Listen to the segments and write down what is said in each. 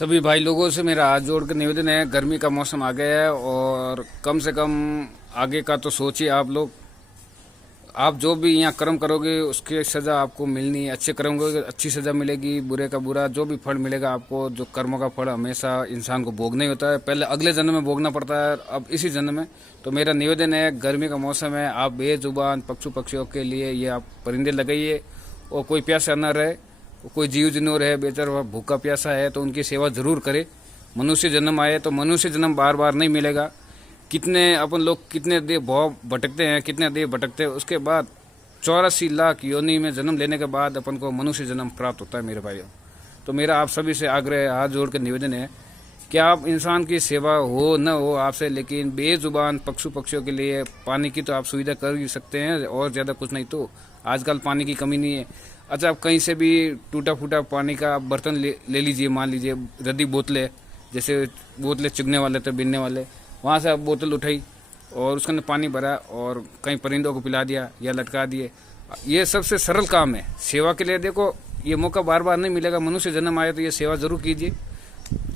सभी भाई लोगों से मेरा हाथ जोड़ कर निवेदन है। गर्मी का मौसम आ गया है और कम से कम आगे का तो सोचिए आप लोग। आप जो भी यहाँ कर्म करोगे उसकी सज़ा आपको मिलनी है। अच्छे कर्म करोगे अच्छी सज़ा मिलेगी, बुरे का बुरा जो भी फल मिलेगा आपको। जो कर्मों का फल हमेशा इंसान को भोगना ही होता है, पहले अगले जन्म में भोगना पड़ता है, अब इसी जन्म में। तो मेरा निवेदन है, गर्मी का मौसम है, आप बेजुबान पक्षु पक्षियों के लिए ये आप परिंदे लगाइए और कोई प्यासा न रहे। कोई जीव जन्तु है बेचारा भूखा प्यासा है तो उनकी सेवा जरूर करे। मनुष्य जन्म आए तो मनुष्य जन्म बार बार नहीं मिलेगा। कितने अपन लोग कितने देर भाव भटकते हैं, कितने देर भटकते हैं, उसके बाद 84 लाख योनि में जन्म लेने के बाद अपन को मनुष्य जन्म प्राप्त होता है मेरे भाइयों। तो मेरा आप सभी से आग्रह हाथ जोड़ कर निवेदन है कि आप इंसान की सेवा हो न हो आपसे, लेकिन बेजुबान पक्षु पक्षियों के लिए पानी की तो आप सुविधा कर ही सकते हैं और ज़्यादा कुछ नहीं। तो आजकल पानी की कमी नहीं है। अच्छा, आप कहीं से भी टूटा फूटा पानी का बर्तन ले लीजिए, मान लीजिए रद्दी बोतलें, जैसे बोतलें चुगने वाले थे बिनने वाले, वहाँ से आप बोतल उठाई और उसके अंदर पानी भरा और कहीं परिंदों को पिला दिया या लटका दिए। ये सबसे सरल काम है सेवा के लिए। देखो, ये मौका बार बार नहीं मिलेगा। मनुष्य जन्म आए तो ये सेवा जरूर कीजिए,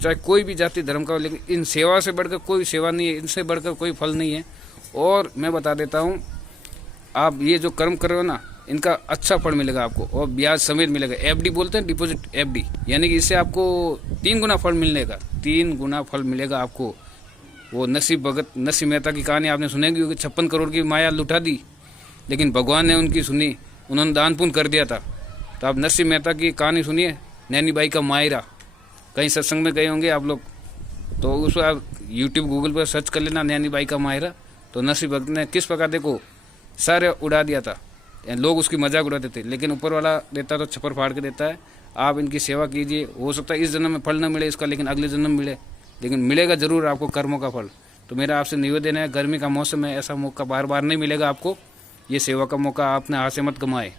चाहे कोई भी जाति धर्म का हो, लेकिन इन सेवा से बढ़कर कोई सेवा नहीं है, इनसे बढ़कर कोई फल नहीं है। और मैं बता देता हूँ, आप ये जो कर्म कर रहे हो ना, इनका अच्छा फल मिलेगा आपको और ब्याज समेत मिलेगा। एफडी बोलते हैं, डिपॉजिट एफडी, यानी कि इससे आपको 3 गुना फल मिलेगा। 3 गुना फल मिलेगा आपको। वो नसीब भगत नसीब मेहता की कहानी आपने सुनेगी होगी। 56 करोड़ की माया लुटा दी, लेकिन भगवान ने उनकी सुनी, उन्होंने दान पुण्य कर दिया था। तो आप नसीब मेहता की कहानी सुनिए, नैनी बाई का मायरा। कहीं सत्संग में गए होंगे आप लोग, तो उसको आप यूट्यूब गूगल पर सर्च कर लेना, नैनी बाई का मायरा। तो नसीब भगत ने किस प्रकार देखो सारे उड़ा दिया था। लोग उसकी मजाक उड़ाते थे, लेकिन ऊपर वाला देता तो छप्पर फाड़ के देता है। आप इनकी सेवा कीजिए। हो सकता है इस जन्म में फल न मिले इसका, लेकिन अगले जन्म मिले, लेकिन मिलेगा जरूर आपको कर्मों का फल। तो मेरा आपसे निवेदन है, गर्मी का मौसम है, ऐसा मौका बार बार नहीं मिलेगा आपको। ये सेवा का मौका आपने हाथ से मत कमाए।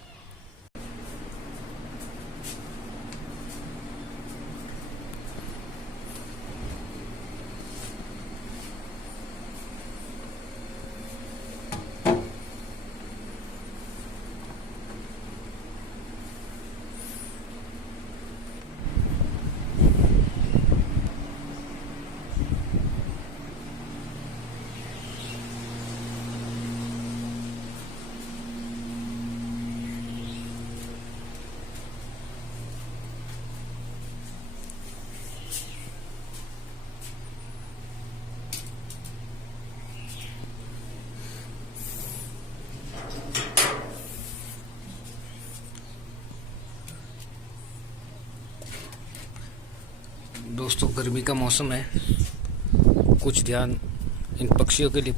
दोस्तों, गर्मी का मौसम है, कुछ ध्यान इन पक्षियों के लिए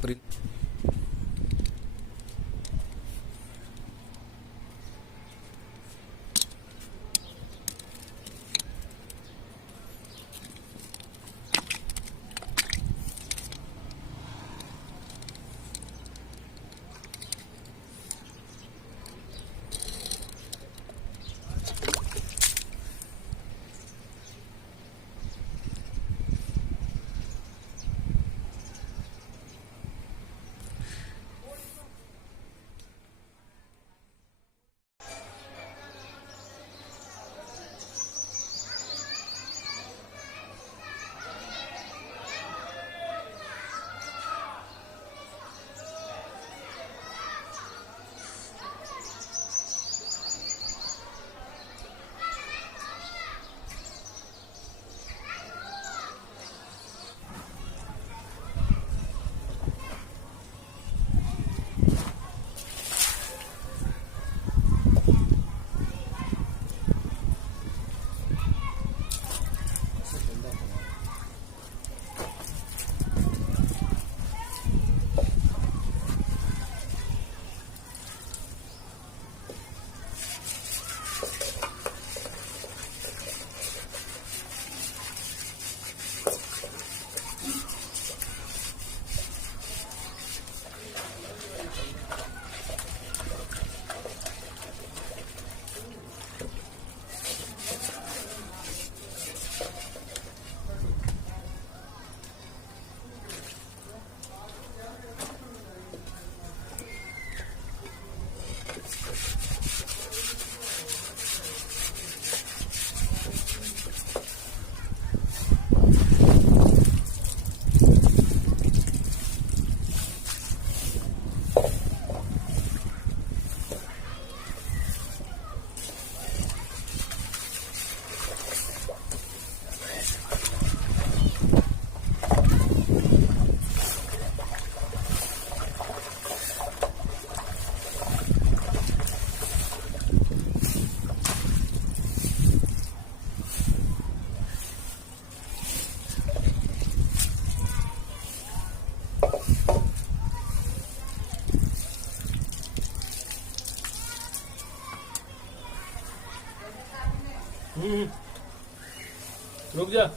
रुक जा।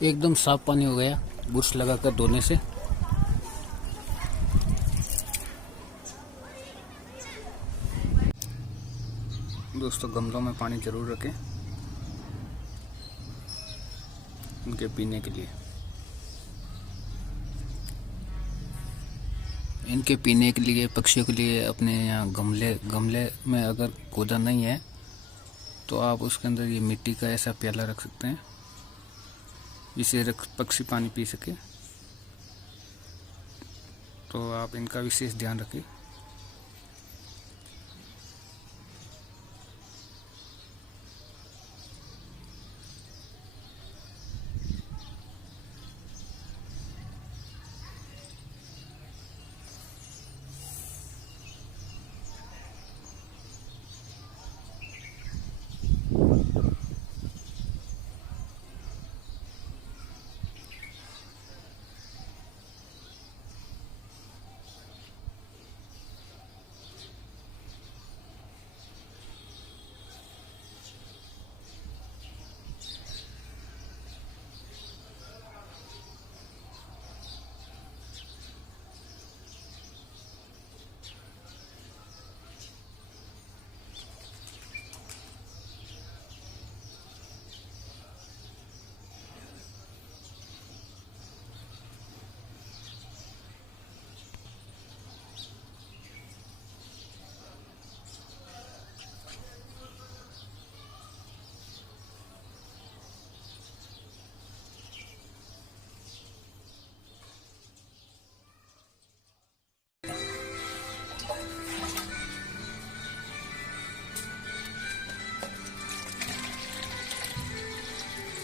एकदम साफ पानी हो गया बुर्श लगाकर धोने से। दोस्तों, गमलों में पानी जरूर रखें उनके पीने के लिए। इनके पीने के लिए, पक्षियों के लिए अपने यहाँ गमले में अगर पौधा नहीं है तो आप उसके अंदर ये मिट्टी का ऐसा प्याला रख सकते हैं, जिसे पक्षी पानी पी सके। तो आप इनका विशेष ध्यान रखें।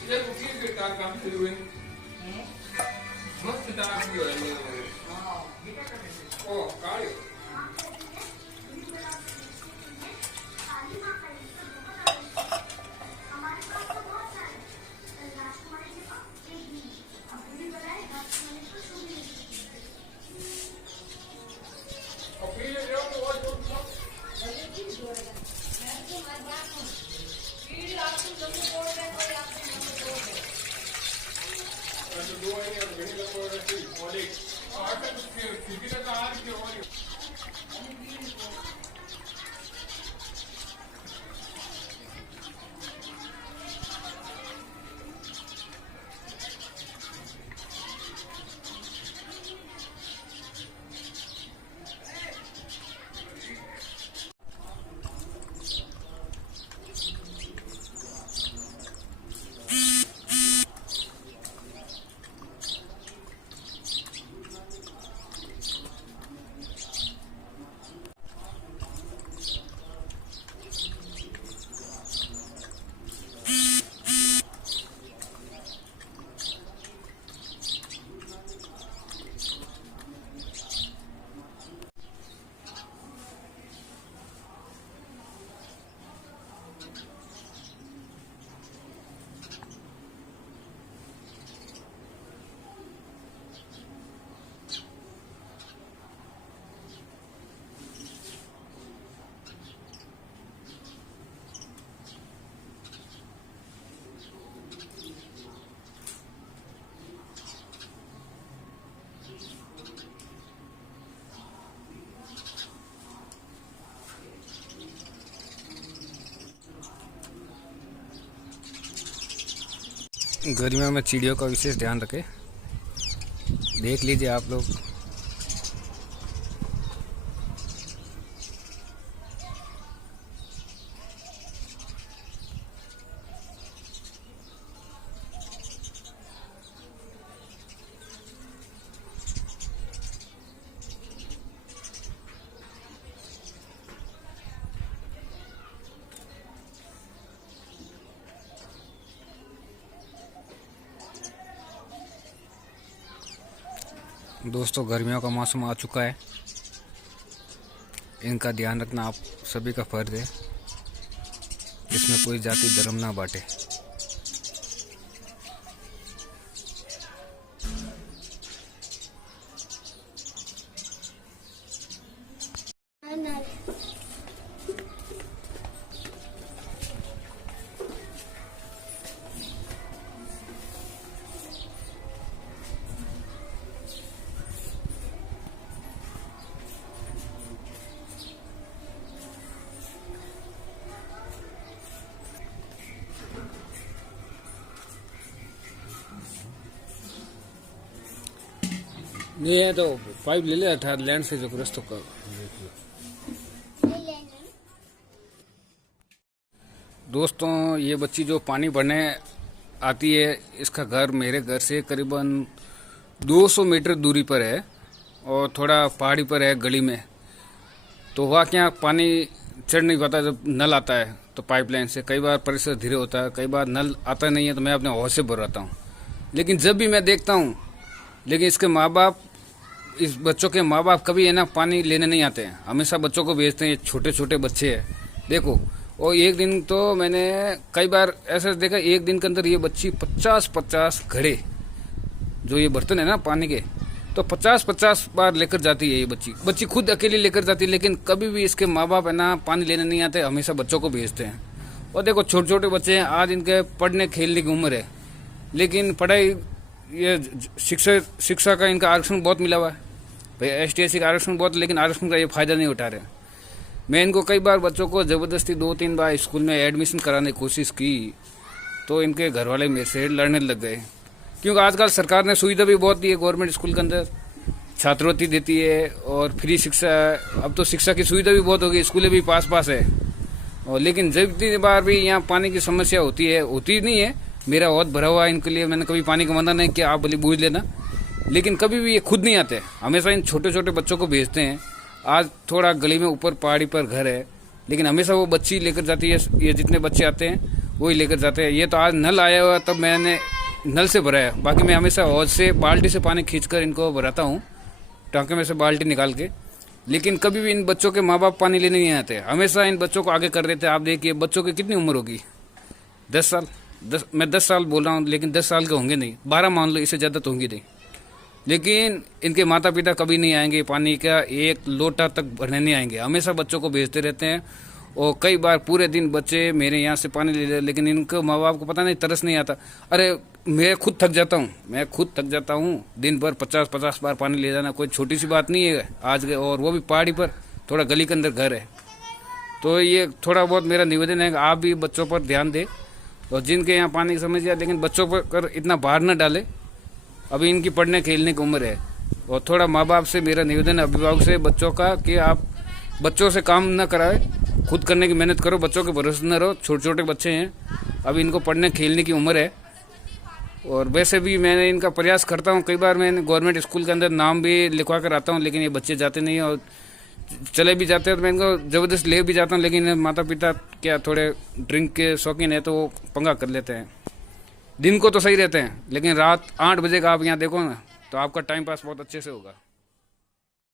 ये कुकी गिटार काम शुरू हुए मस्त गिटार की हो है। हां गिटार का ओ काली गर्मियों में चिड़ियों का विशेष ध्यान रखें। देख लीजिए आप लोग, दोस्तों, गर्मियों का मौसम आ चुका है। इनका ध्यान रखना आप सभी का फर्ज है। इसमें कोई जाति धर्म ना बांटे। नहीं है तो पाइप ले लिया था लैंड से जो रस्तों का। दोस्तों, ये बच्ची जो पानी भरने आती है, इसका घर मेरे घर से करीबन 200 मीटर दूरी पर है और थोड़ा पहाड़ी पर है गली में। तो वहाँ क्या पानी चढ़ नहीं पाता। जब नल आता है तो पाइपलाइन से कई बार प्रेशर धीरे होता है, कई बार नल आता नहीं है तो मैं अपने हौज से भर आता हूँ। लेकिन जब भी मैं देखता हूँ, लेकिन इसके माँ बाप, इस बच्चों के माँ बाप कभी है ना पानी लेने नहीं आते हैं, हमेशा बच्चों को भेजते हैं। छोटे छोटे बच्चे हैं देखो। और एक दिन तो मैंने कई बार ऐसा देखा, एक दिन के अंदर ये बच्ची 50-50 घड़े, जो ये बर्तन है ना पानी के, तो 50-50 बार लेकर जाती है। ये बच्ची खुद अकेली लेकर जाती है, लेकिन कभी भी इसके माँ बाप है ना पानी लेने नहीं आते, हमेशा बच्चों को भेजते हैं। और देखो छोटे छोटे बच्चे हैं, आज इनके पढ़ने खेलने की उम्र है, लेकिन पढ़ाई, ये शिक्षा का इनका आरक्षण बहुत मिला हुआ है भाई, ST/SC का आरक्षण बहुत, लेकिन आरक्षण का ये फायदा नहीं उठा रहे। मैं इनको कई बार बच्चों को ज़बरदस्ती 2-3 बार स्कूल में एडमिशन कराने की कोशिश की, तो इनके घर वाले मेरे से लड़ने लग गए। क्योंकि आजकल सरकार ने सुविधा भी बहुत दी है, गवर्नमेंट स्कूल के अंदर छात्रवृत्ति देती है और फ्री शिक्षा। अब तो शिक्षा की सुविधा भी बहुत हो गई, स्कूलें भी पास पास है। और लेकिन जितनी बार भी यहाँ पानी की समस्या होती नहीं है, मेरा बहुत भरा हुआ है इनके लिए, मैंने कभी पानी का मना नहीं किया, आप भले बूझ लेना। लेकिन कभी भी ये खुद नहीं आते, हमेशा इन छोटे छोटे बच्चों को भेजते हैं। आज थोड़ा गली में ऊपर पहाड़ी पर घर है, लेकिन हमेशा वो बच्ची लेकर जाती है। ये जितने बच्चे आते हैं वही लेकर जाते हैं। ये तो आज नल आया हुआ, तब मैंने नल से भरा है। बाकी मैं हमेशा हौज से बाल्टी से पानी खींचकर इनको भराता हूँ, टाँके में से बाल्टी निकाल के। लेकिन कभी भी इन बच्चों के माँ बाप पानी लेने नहीं आते, हमेशा इन बच्चों को आगे कर देते हैं। आप देखिए बच्चों की कितनी उम्र होगी, 10 साल। मैं 10 साल बोल रहा हूँ, लेकिन 10 साल के होंगे नहीं, 12 मान लो, इससे ज़्यादा तो होंगी नहीं। लेकिन इनके माता पिता कभी नहीं आएंगे, पानी का एक लोटा तक भरने नहीं आएंगे, हमेशा बच्चों को भेजते रहते हैं। और कई बार पूरे दिन बच्चे मेरे यहाँ से पानी ले, लेकिन इनको माँ बाप को पता नहीं, तरस नहीं आता। अरे मैं खुद थक जाता हूँ दिन भर 50-50 बार पानी ले जाना कोई छोटी सी बात नहीं है आज के, और वो भी पहाड़ी पर, थोड़ा गली के अंदर घर है। तो ये थोड़ा बहुत मेरा निवेदन है, आप भी बच्चों पर ध्यान दें, और जिनके यहाँ पानी की समस्या, लेकिन बच्चों पर इतना भार न डाले। अभी इनकी पढ़ने खेलने की उम्र है। और थोड़ा माँ बाप से मेरा निवेदन है, अभिभावक से बच्चों का, कि आप बच्चों से काम न कराए, खुद करने की मेहनत करो, बच्चों के भरोसे न रहो। छोटे छोटे बच्चे हैं, अभी इनको पढ़ने खेलने की उम्र है। और वैसे भी मैंने इनका प्रयास करता हूँ, कई बार मैंने गवर्नमेंट स्कूल के अंदर नाम भी लिखवा कर आता हूँ, लेकिन ये बच्चे जाते नहीं, और चले भी जाते हैं तो मैं इनको ज़बरदस्त ले भी जाता हूँ। लेकिन माता पिता क्या थोड़े ड्रिंक के शौकीन है, तो वो पंगा कर लेते हैं। दिन को तो सही रहते हैं, लेकिन रात 8 बजे का आप यहाँ देखो ना, तो आपका टाइम पास बहुत अच्छे से होगा।